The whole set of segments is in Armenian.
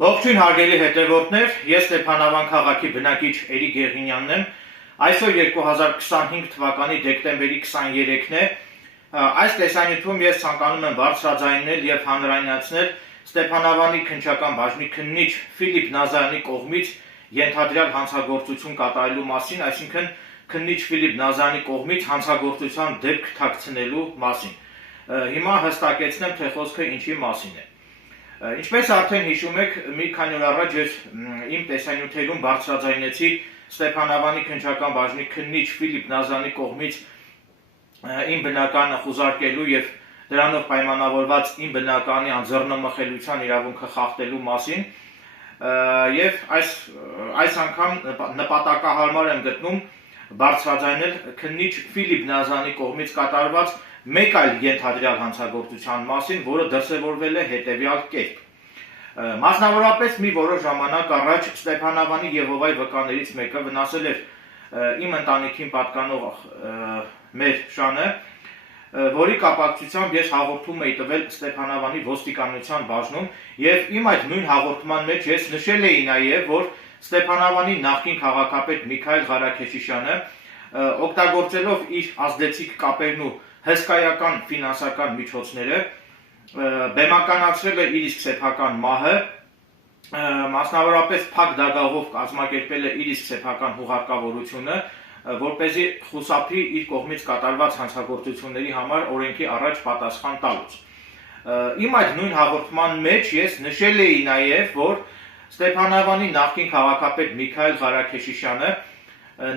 Ողջույն հարգելի հետևորդներ, ես Ստեփանավան քաղաքի բնակիչ Էրիկ Գեղինյանն եմ։ Այսօր 2025 թվականի դեկտեմբերի 23-ն է։ Այս տեսանյութում ես ցանկանում եմ բարձրաձայնել եւ հանրայնացնել Ստեփանավանի քննչական բաժնի քննիչ Ֆիլիպ Նազարյանի կողմից ենթադրյալ հանցագործություն կատարելու մասին, այսինքն քննիչ Ֆիլիպ Նազարյանի կողմից հանցագործության դեպք թաքցնելու մասին։ Հիմա հստակեցնեմ, թե խոսքը ինչի մասին է։ Ինչպես արդեն հիշում եք, մի քանի օր առաջ ես իմ տեսանյութերում բարձրաձայնեցի Ստեփանավանի քննչական բաժնի քննիչ Ֆիլիպ Նազարյանի կողմից իմ բնականը խուզարկելու եւ դրանով պայմանավորված իմ բնականի անձեռնմխելիության իրավունքը խախտելու մասին եւ այս անգամ նպատակահարմար եմ գտնում բարձրաձայնել քննիչ Ֆիլիպ Նազարյանի կողմից կատարված մեկ այլ ենթադրյալ հանցագործության մասին, որը դրսևորվել է հետևյալ կերպ։ Մասնավորապես մի որոշ ժամանակ առաջ Ստեփանավանի Եհովայի վկաներից մեկը վնասել էր իմ ընտանիքին պատկանող մեր շանը, որի կապակցությամբ ես հաղորդում էի տվել Ստեփանավանի ոստիկանության բաժնում եւ իմ այդ նույն հաղորդման մեջ ես նշել էի նաեւ, որ Ստեփանավանի նախկին քաղաքապետ Միքայել Ղարաքեշիշյանը օգտագործելով իր ազդեցիկ կապերն ու հսկայական ֆինանսական միջոցները բեմականացրել է իր իսկ սեփական մահը, մասնավորապես փակ դագաղով կազմակերպել է իր իսկ սեփական հուղարկավորությունը, որպեսզի խուսափի իր կողմից կատարված հանցագործությունների համար օրենքի առաջ պատասխան տալուց։ Իմ այդ նույն հաղորդման մեջ ես նշել էի նաև, որ Ստեփանավանի նախկին քաղաքապետ Միքայել Ղարաքեշիշյանը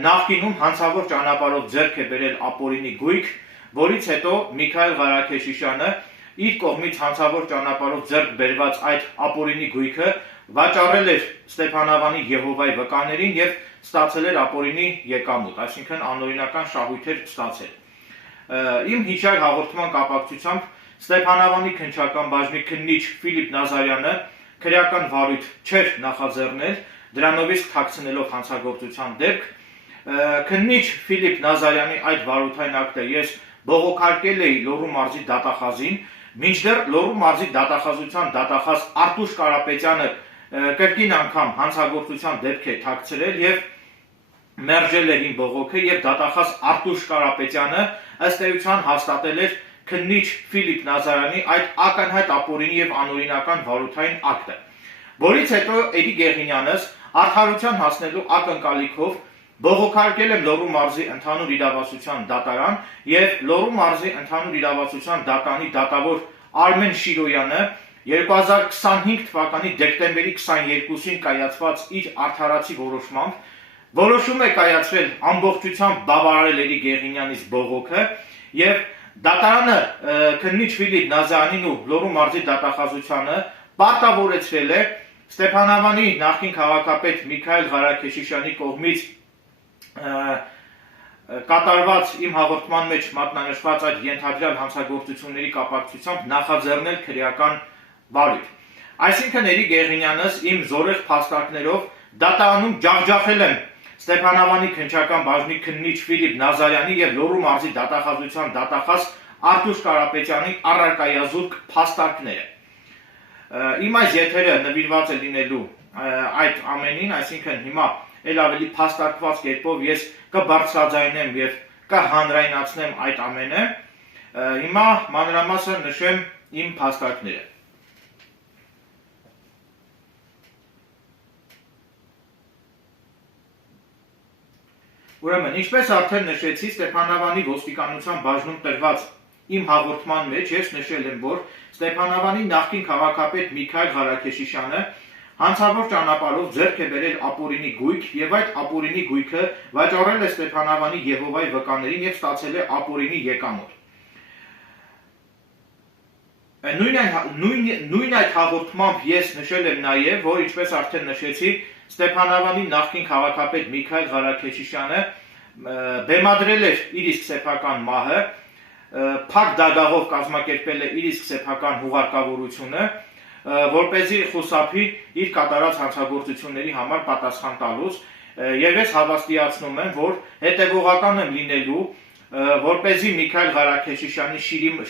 նախկինում հանցավոր ճանապարհով ձեռք է բերել ապօրինի գույք, որից հետո Միքայել Ղարաքեշիշյանը իր կողմից հանցավոր ճանապարհով ձեռք բերված այդ ապօրինի գույքը վաճառել էր Ստեփանավանի Եհովայի վկաներին եւ ստացել էր ապօրինի եկամուտ, այսինքն անօրինական շահույթ էր ստացել։ Իմ հիշյալ հաղորդման կապակցությամբ Ստեփանավանի քննչական բաժնի քննիչ Ֆիլիպ Նազարյանը քրեական վարույթ չէր նախաձեռնել, դրանով իսկ թաքցնելով հանցագործության դեպք։ Քննիչ Ֆիլիպ Նազարյանի այդ վարույթային ակտը ես բողոքարկել էի Լոռու մարզի դատախազին, մինչդեռ Լոռու մարզի դատախազության դատախազ Արտուշ Կարապետյանը կրկին անգամ հանցագործության դեպք է թաքցրել եւ մերժել էր իմ բողոքը եւ դատախազ Արտուշ Կարապետյանը ըստ էության հաստատել էր քննիչ Ֆիլիպ Նազարյանի այդ ակնհայտ ապօրինի եւ անօրինական վարույթային ակտը, որից հետո Էրիկ Գեղինյանս արդարության հասնելու ակնկալիքով բողոքարկել եմ Լոռու մարզի ընդհանուր իրավասության դատարան եւ Լոռու մարզի ընդհանուր իրավասության դատարանի դատավոր Արմեն Շիրոյանը 2025 թվականի դեկտեմբերի 22-ին կայացված իր արդարացի որոշմամբ որոշում է կայացրել ամբողջությամբ բավարարել Էրիկ Գեղինյանից բողոքը եւ դատարանը քննիչ Ֆիլիպ Նազարյանին ու Լոռու մարզի դատախազությանը պարտավորեցրել է Ստեփանավանի նախկին քաղաքապետ Միքայել Ղարաքեշիշյանի կողմից կատարված իմ հաղորդման մեջ մատնանշված այդ ենթադրյալ հանցագործությունների կապակցությամբ նախաձեռնել քրեական վարույթ։ Այսինքն Էրիկ Գեղինյանս իմ զորեղ փաստարկներով դատարանում ջախջախել եմ Ստեփանավանի քննչական բաժնի քննիչ Ֆիլիպ Նազարյանի եւ Լոռու մարզի դատախազության դատախազ Արտուշ Կարապետյանի առարկայազուրկ փաստարկները։ Իմ այս եթերը նվիրված է լինելու այդ ամենին, այսինքն հիմա էլ ավելի փաստարկված կերպով ես կբարձրաձայնեմ եւ կհանրայնացնեմ այդ ամենը։ Հիմա մանրամասն նշեմ իմ փաստարկները։ Ուրեմն, ինչպես արդեն նշեցի, Ստեփանավանի ոստիկանության բաժնում տրված իմ հաղորդման մեջ ես նշել եմ, որ Ստեփանավանի նախկին քաղաքապետ Միքայել Ղարաքեշիշյանը հանցավոր ճանապարհով ձեռք է բերել ապօրինի գույք եւ այդ ապօրինի գույքը վաճառել է Ստեփանավանի Եհովայի վկաներին եւ ստացել է ապօրինի եկամուտ։ Նույն այդ հաղորդմամբ ես նշել եմ նաեւ, որ ինչպես արդեն նշեցի, Ստեփանավանի նախկին քաղաքապետ Միքայել Ղարաքեշիշյանը բեմադրել էր իր իսկ սեփական մահը, փակ դագաղով կազմակերպել է իր իսկ սեփական հուղարկավորությունը, որպեսզի խուսափի իր կատարած հանցագործությունների համար պատասխան տալուց, եւ ես հավաստիացնում եմ, որ հետեւողական եմ լինելու, որպեսզի Միքայել Ղարաքեշիշյանի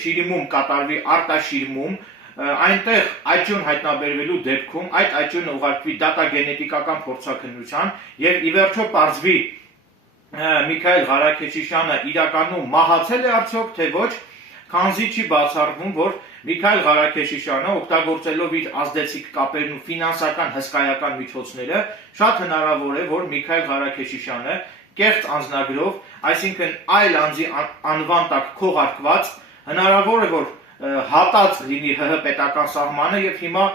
շիրիմում կատարվի արտաշիրմում այնտեղ աճյուն հայտնաբերվելու դեպքում այդ աճյունը ուղարկվի դատագենետիկական փորձաքննության եւ ի վերջո պարզվի Միքայել Ղարաքեչիշյանը իրականում մահացել է արդյոք թե ոչ, քանզի չի բացառվում, որ Միքայել Ղարաքեչիշյանը օգտագործելով իր ազդեցիկ կապերն ու ֆինանսական հսկայական միջոցները շատ հնարավոր է, որ Միքայել Ղարաքեչիշյանը կեղծ անձնագրով, այսինքն այլ անձի անվան տակ քողարկված, հնարավոր է, որ հատած լինի ՀՀ պետական սահմանը եւ հիմա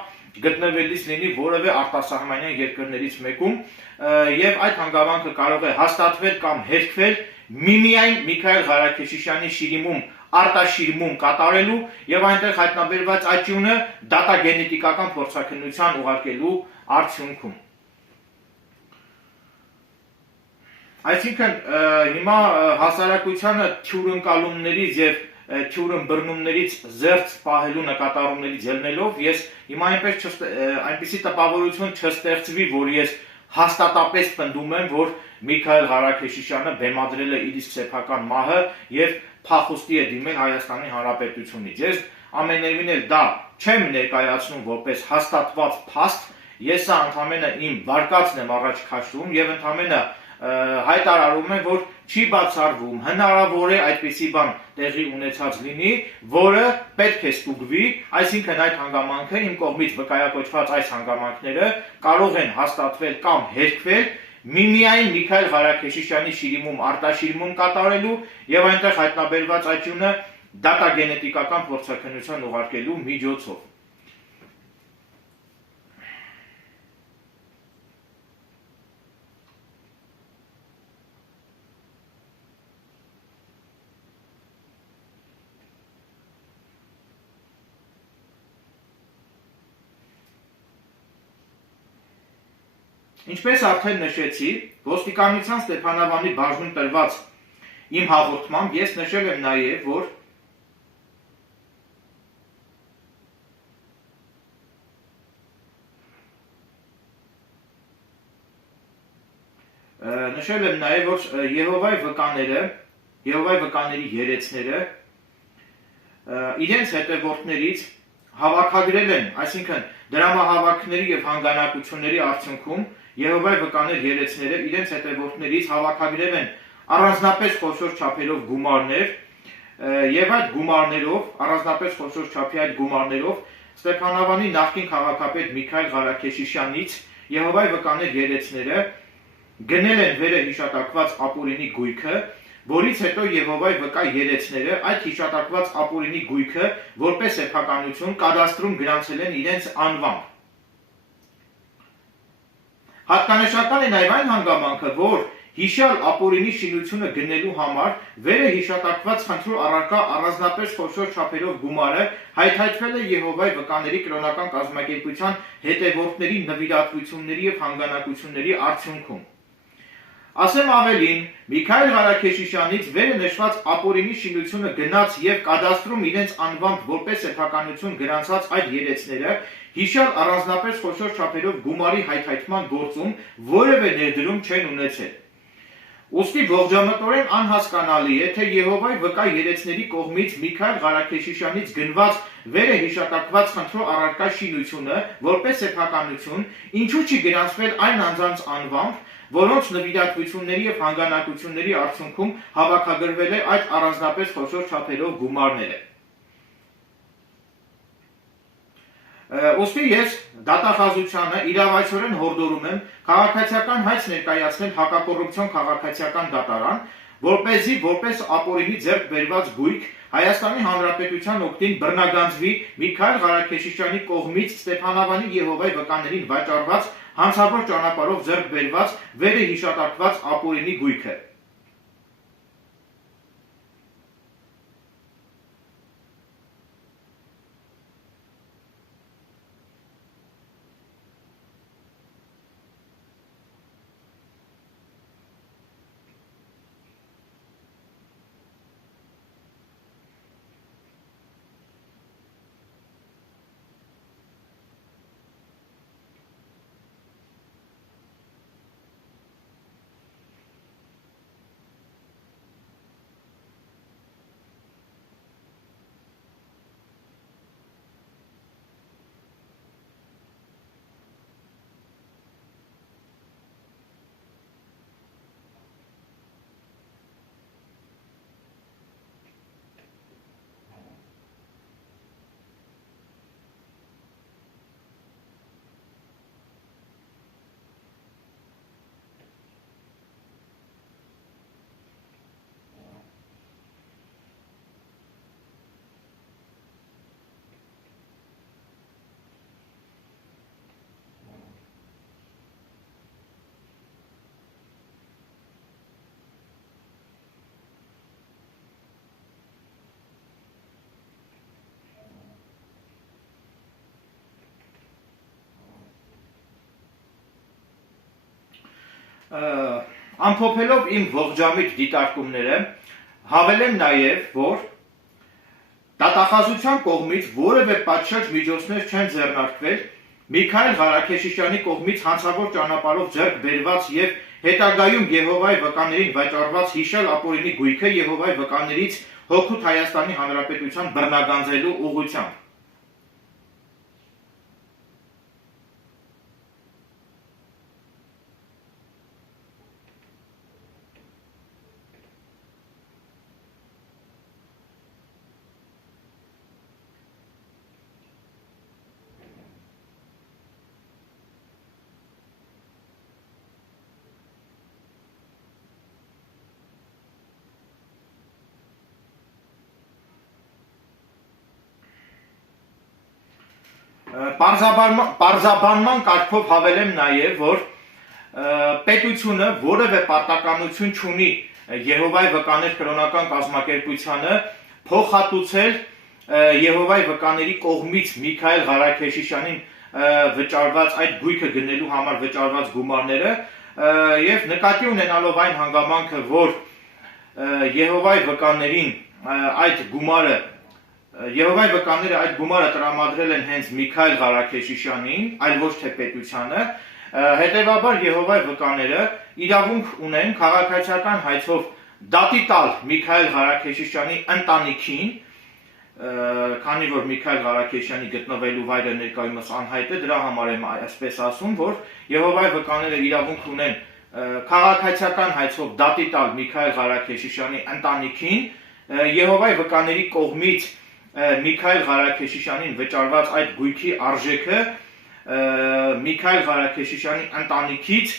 գտնվելիս լինի որևէ արտասահմանյան երկրներից մեկում եւ այդ հանգամանքը կարող է հաստատվել կամ հերքվել միմիայն Միքայել Ղարաքեչիշյանի շիրիմում արտաշիրմում կատարելու եւ այնտեղ հայտնաբերված աճյունը դատագենետիկական փորձաքննության ուղարկելու արդյունքում։ Այսինքն հիմա հասարակությանը թյուրընկալումներից եւ թյուրըմբռնումներից զերծ պահելու նկատառումներից ելնելով ես հիմա այնպիսի տպավորություն չստեղծվի, որ ես հաստատապես պնդում եմ, որ Միքայել Ղարաքեչիշյանը բեմադրել է իր իսկ սեփական մահը եւ փախուստի է դիմել Հայաստանի Հանրապետությունից։ Ես ամենևին էլ դա չեմ ներկայացնում որպես հաստատված փաստ, ես սա ընդամենը իմ վարկածն եմ առաջ քաշում եւ ընդամենը հայտարարում եմ, որ չի բացառվում, հնարավոր է այդպիսի բան տեղի ունեցած լինի, որը պետք է ստուգվի, այսինքն այդ հանգամանքը իմ կողմից վկայակոչված այս հանգամանքները կարող են հաստատվել կամ հերքվել միմիայն Միքայել Ղարաքեչիշյանի շիրիմում արտաշիրմում կատարելու եւ այնտեղ հայտնաբերված աճյունը դատագենետիկական փորձաքննության ուղարկելու միջոցով։ Ինչպես արդեն նշեցի, ոստիկանության Ստեփանավանի բաժնում տրված իմ հաղորդմամբ ես նշել եմ նաև, որ Եհովայի վկաների երեցները իրենց հետևորդներից հավաքագրել են, այսինքն դրամահավաքների եւ հանգանակությունների արդյունքում Եհովայի վկաներ երեցները իրենց հետևորդներից հավաքագրել են առանձնապես խոշոր չափերով գումարներ եւ այդ գումարներով, առանձնապես խոշոր չափի այդ գումարներով Ստեփանավանի նախկին քաղաքապետ Միքայել Ղարաքեչիշյանից Եհովայի վկաներ երեցները գնել են վերը հիշատակված ապօրինի գույքը, որից հետո Եհովայի վկա երեցները այդ հիշատակված ապօրինի գույքը որպես սեփականություն կադաստրում գրանցել են իրենց անվամբ։ Հատկանշական է նաև այն հանգամանքը, որ հիշյալ ապօրինի շինությունը գնելու համար վերը հիշատակված խնդրու առարկա առանձնապես խոշոր չափերով գումարը հայթայթվել է Եհովայի վկաների կրոնական կազմակերպության հետևորդների նվիրատվությունների եւ հանգանակությունների արդյունքում։ Ասեմ ավելին, Միքայել Ղարաքեչիշյանից վերը նշված ապօրինի շինությունը գնաց եւ կադաստրում իրենց անվամբ որպես սեփականություն գրանցած այդ երեցները հիշյալ առանձնապես խոշոր չափերով գումարի հայթայթման գործում որևէ ներդրում չեն ունեցել։ Ուստի ողջամտորեն անհասկանալի է, թե Եհովայի վկա երեցների կողմից Միքայել Ղարաքեչիշյանից գնված վերը հիշատակված խնդրու առարկա շինությունը որպես սեփականություն ինչու չի գրանցվել այն անձանց անվամբ, որոնց նվիրատվությունների եւ հանգանակությունների արդյունքում հավաքագրվել է այդ առանձնապես խոշոր չափերով գումարները։ Ուստի ես դատախազությանը իրավացիորեն հորդորում եմ քաղաքացիական հայց ներկայացնել հակակոռուպցիոն քաղաքացիական դատարան, որպեսզի որպես ապօրինի ձեռք բերված գույք Հայաստանի Հանրապետության օգտին բռնագանձվի Միքայել Ղարաքեչիշյանի կողմից Ստեփանավանի Եհովայի վկաներին վաճառված հանցավոր ճանապարհով ձեռք բերված վերը հիշատակված ապօրինի գույքը։ Ամփոփելով իմ ողջամիտ դիտարկումները, հավելեմ նաև, որ դատախազության կողմից որևէ պատշաճ միջոցներ չեն ձեռնարկվել Միքայել Ղարաքեշիշյանի կողմից հանցավոր ճանապարհով ձեռք բերված եւ հետագայում Եհովայի վկաներին վաճառված հիշյալ ապօրինի գույքը Եհովայի վկաներից հօգուտ Հայաստանի Հանրապետության բռնագանձելու ուղղությամբ։ Պարզաբանման կարգով հավելեմ նաև, որ պետությունը որևէ պարտականություն չունի Եհովայի վկաներ կրոնական կազմակերպությանը փոխհատուցել Եհովայի վկաների կողմից Միքայել Ղարաքեշիշյանին վճարված այդ գույքը գնելու համար վճարված գումարները եւ նկատի ունենալով այն հանգամանքը, որ Եհովայի վկաներին այդ գումարը Եհովայի վկաները այդ գումարը տրամադրել են հենց Միքայել Ղարաքեշիշյանին, այլ ոչ թե պետությանը, հետևաբար Եհովայի վկաները իրավունք ունեն քաղաքացիական հայցով դատի տալ Միքայել Ղարաքեշիշյանի ընտանիքին, քանի որ Միքայել Ղարաքեշյանի գտնվելու վայրը ներկայումս անհայտ է, դրա համար եմ այսպես ասում, որ Եհովայի վկաները իրավունք ունեն քաղաքացիական հայցով դատի տալ Միքայել Ղարաքեշիշյանի ընտանիքին, Եհովայի վկաների կողմից Միքայել Ղարաքեշիշյանին վճարված այդ գույքի արժեքը Միքայել Ղարաքեշիշյանի ընտանիքից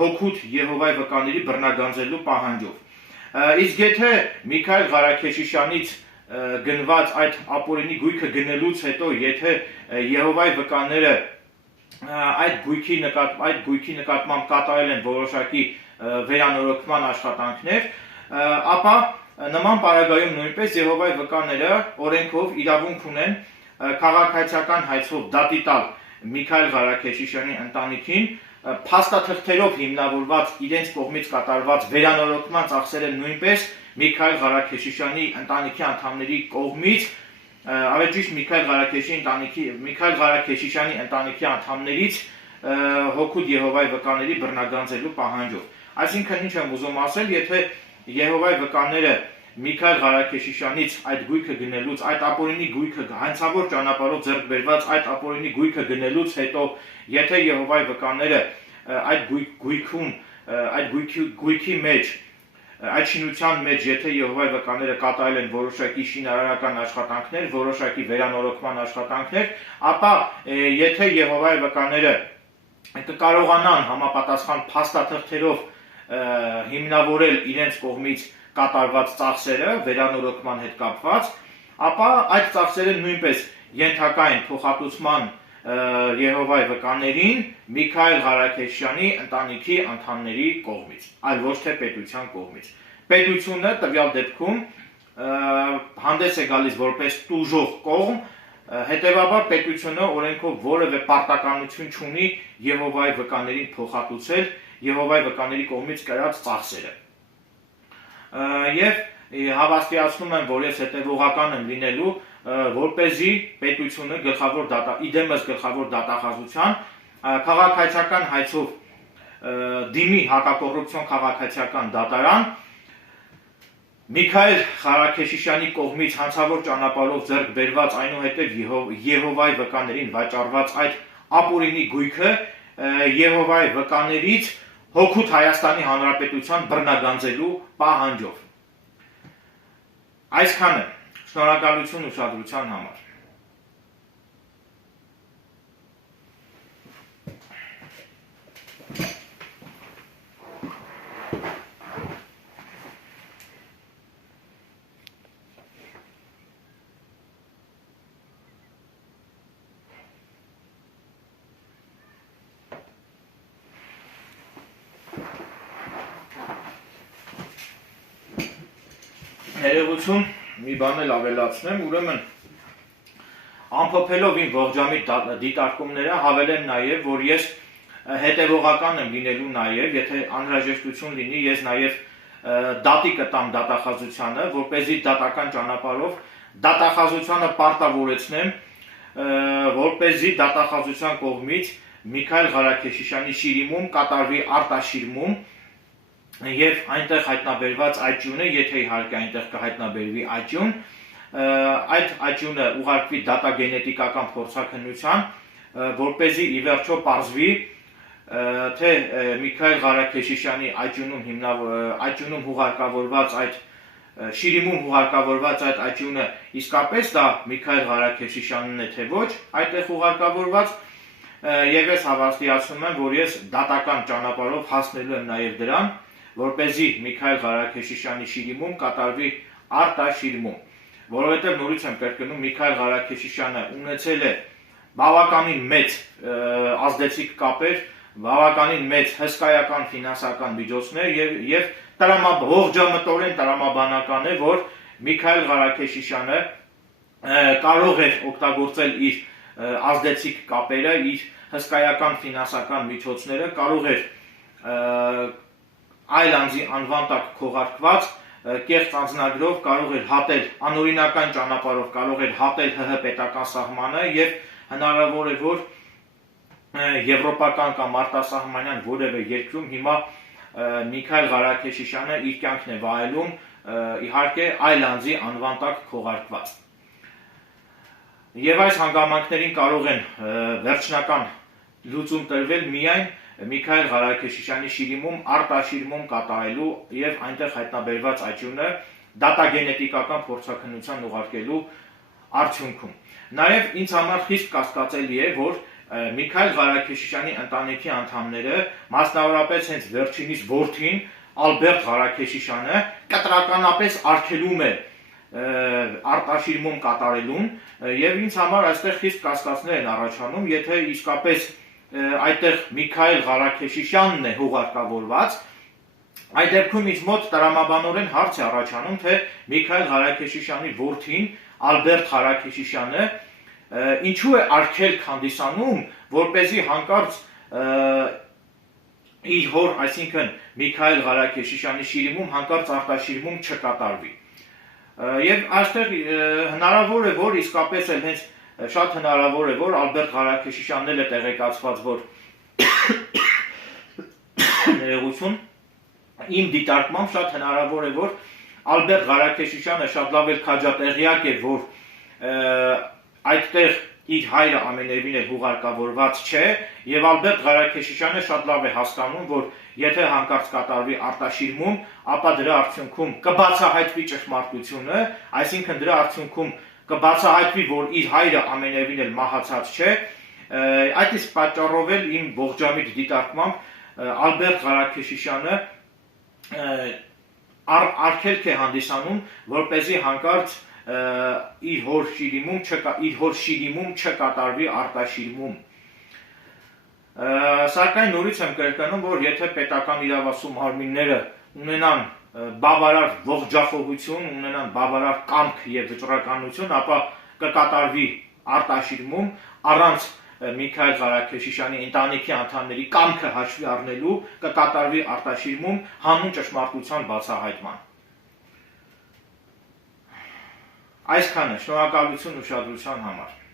հօգուտ Եհովայի վկաների բռնագանձելու պահանջով։ Իսկ եթե Միքայել Ղարաքեշիշյանից գնված այդ ապօրինի գույքը գնելուց հետո, եթե Եհովայի վկաները այդ գույքի նկատմամբ կատարել են որոշակի վերանորոգման աշխատանքներ, ապա նման պարագայում նույնպես Եհովայի վկաները օրենքով իրավունք ունեն քաղաքացիական հայցով դատի տալ Միքայել Ղարաքեշիշյանի ընտանիքին փաստաթղթերով հիմնավորված իրենց կողմից կատարված վերանորոգման ծախսերը նույնպես Միքայել Ղարաքեշիշյանի ընտանիքի անդամների կողմից ավելի ճիշտ Միքայել Ղարաքեշիշյանի ընտանիքի անդամներից հօգուտ Եհովայի վկաների բռնագանձելու պահանջով։ Այսինքն ինչ եմ ուզում ասել, եթե Եհովայի վկաները Միքայել Ղարաքեշիշյանից այդ գույքը գնելուց, այդ ապօրինի գույքը հանցավոր ճանապարհով ձեռք բերված այդ ապօրինի գույքը գնելուց հետո, եթե Եհովայի վկաները այդ գույքի մեջ, այդ շինության մեջ, եթե Եհովայի վկաները կատարել են որոշակի շինարարական աշխատանքներ, որոշակի վերանորոգման աշխատանքներ, ապա եթե Եհովայի վկաները կկարողանան համապատասխան փաստաթղթերով հիմնավորել իրենց կողմից կատարված ծախսերը վերանորոգման հետ կապված, ապա այդ ծախսերը նույնպես ենթակա են փոխհատուցման Եհովայի վկաներին Միքայել Ղարաքեշյանի ընտանիքի անդամների կողմից, այլ ոչ թե պետության կողմից։ Պետությունը տվյալ դեպքում հանդես է գալիս որպես տուժող կողմ, հետևաբար պետությունը օրենքով որևէ պարտականություն չունի Եհովայի վկաներին փոխհատուցել Եհովայի վկաների կողմից կրած ծախսերը։ Եվ հավաստիացնում եմ, որ ես հետևողական եմ լինելու, որպեսզի պետությունը իդեմս գլխավոր դատախազության քաղաքացիական հայցով դիմի հակակոռուպցիոն քաղաքացիական դատարան Միքայել Ղարաքեշիշյանի կողմից հանցավոր ճանապարհով ձեռք բերված այնուհետև Եհովայի վկաներին վաճառված այդ ապօրինի գույքը Եհովայի վկաներից հօգուտ Հայաստանի Հանրապետության բռնագանձելու պահանջով։ Այսքանը, շնորհակալություն ուշադրության համար։ Ներողություն, մի բան էլ ավելացնեմ, ուրեմն ամփոփելով իմ ողջամիտ դիտարկումները հավելեմ նաև, որ ես հետևողական եմ լինելու նաև, եթե անհրաժեշտություն լինի, ես նաև դատի կտամ դատախազությանը, որպեսզի դատական ճանապարհով դատախազությանը պարտավորեցնեմ, որպեսզի դատախազության կողմից Միքայել Ղարաքեշիշյանի շիրիմում կատարվի արտաշիրմում եւ այնտեղ հայտնաբերված աճյունը, եթե իհարկե այնտեղ կհայտնաբերվի աճյուն, այդ աճյունը ուղարկվի դատագենետիկական փորձաքննության, որպեսզի ի վերջո պարզվի, թե Միքայել Ղարաքեշիշյանի աճյունում հուղարկավորված այդ շիրիմում հուղարկավորված այդ աճյունը իսկապես դա Միքայել Ղարաքեշիշյանն է, թե ոչ, այդտեղ հուղարկավորված, եւ ես հավաստիացնում եմ, որ ես դատական ճանապարհով հասնելու եմ նաեւ դրան, որպեսզի Միքայել Ղարաքեշիշյանի շիրիմում կատարվի արտաշիրմում, որովհետեւ նորից եմ կրկնում, Միքայել Ղարաքեշիշյանը ունեցել է բավականին մեծ ազդեցիկ կապեր, բավականին մեծ հսկայական ֆինանսական միջոցներ եւ ողջամտորեն տրամաբանական է, որ Միքայել Ղարաքեշիշյանը կարող էր օգտագործել իր ազդեցիկ կապերը, իր հսկայական ֆինանսական միջոցները, կարող էր այլ անձի անվան տակ քողարկված կեղծ անձնագրով կարող էր հատել անօրինական ճանապարհով, կարող էր հատել ՀՀ պետական սահմանը եւ հնարավոր է, որ եվրոպական կամ արտասահմանյան որևէ երկրում հիմա Միքայել Ղարաքեշիշյանը իր կյանքն է վայելում, իհարկե այլ անձի անվան տակ քողարկված։ Եվ այս հանգամանքներին կարող են վերջնական լուծում տրվել միայն Միքայել Ղարաքեշիշյանի շիրիմում արտաշիրմում կատարելու եւ այնտեղ հայտնաբերված աճյունը դատագենետիկական փորձաքննության ուղարկելու արդյունքում։ Նաեւ ինձ համար խիստ կասկածելի է, որ Միքայել Ղարաքեշիշյանի ընտանիքի անդամները, մասնավորապես հենց վերջինիս որդին Ալբերտ Ղարաքեշիշյանը կտրականապես արգելում է արտաշիրմում կատարելուն եւ ինձ համար այստեղ խիստ կասկածներ են առաջանում, եթե իսկապես այդտեղ Միքայել Ղարաքեշիշյանն է հուղարկավորված, այդ դեպքում ինձ մոտ տրամաբանորեն հարց է առաջանում, թե Միքայել Ղարաքեշիշյանի որդին Ալբերտ Ղարաքեշիշյանը ինչու է արգելք հանդիսանում, որպեսզի հանկարծ իր հոր, այսինքն Միքայել Ղարաքեշիշյանի շիրիմում հանկարծ արտաշիրմում չկատարվի։ Եվ այստեղ հնարավոր է, որ իսկապես էլ հենց շատ հնարավոր է, որ Ալբերտ Ղարաքեշիշյանն էլ է տեղեկացված, որ ներողություն, իմ դիտարկմամբ շատ հնարավոր է, որ Ալբերտ Ղարաքեշիշյանը շատ լավ էլ քաջատեղյակ է, որ այդտեղ իր հայրը ամենևին էլ հուղարկավորված չէ, եւ Ալբերտ Ղարաքեշիշյանը շատ լավ է հասկանում, որ եթե հանկարծ կատարվի արտաշիրմում, ապա դրա արդյունքում կբացահայտվի ճշմարտությունը, այսինքն դրա արդյունքում կբացահայտվի, որ իր հայրը ամենևին էլ մահացած չէ, այդ իսկ պատճառով էլ իմ ողջամիտ դիտարկմամբ Ալբերտ Ղարաքեշիշյանը արգելք է հանդիսանում, որպեսզի հանկարծ իր հոր շիրիմում չկատարվի արտաշիրմում։ Սակայն նորից եմ կրկնում, որ եթե պետական իրավասու մարմինները ունենան բավարար ողջախոհություն, ունենան բավարար կամք եւ վճռականություն, ապա կկատարվի արտաշիրմում առանց Միքայել Ղարաքեշիշյանի ընտանիքի անդամների կամքը հաշվի առնելու, կկատարվի արտաշիրմում հանուն ճշմարտության բացահայտման։ Այսքանը, շնորհակալություն ուշադրության համար։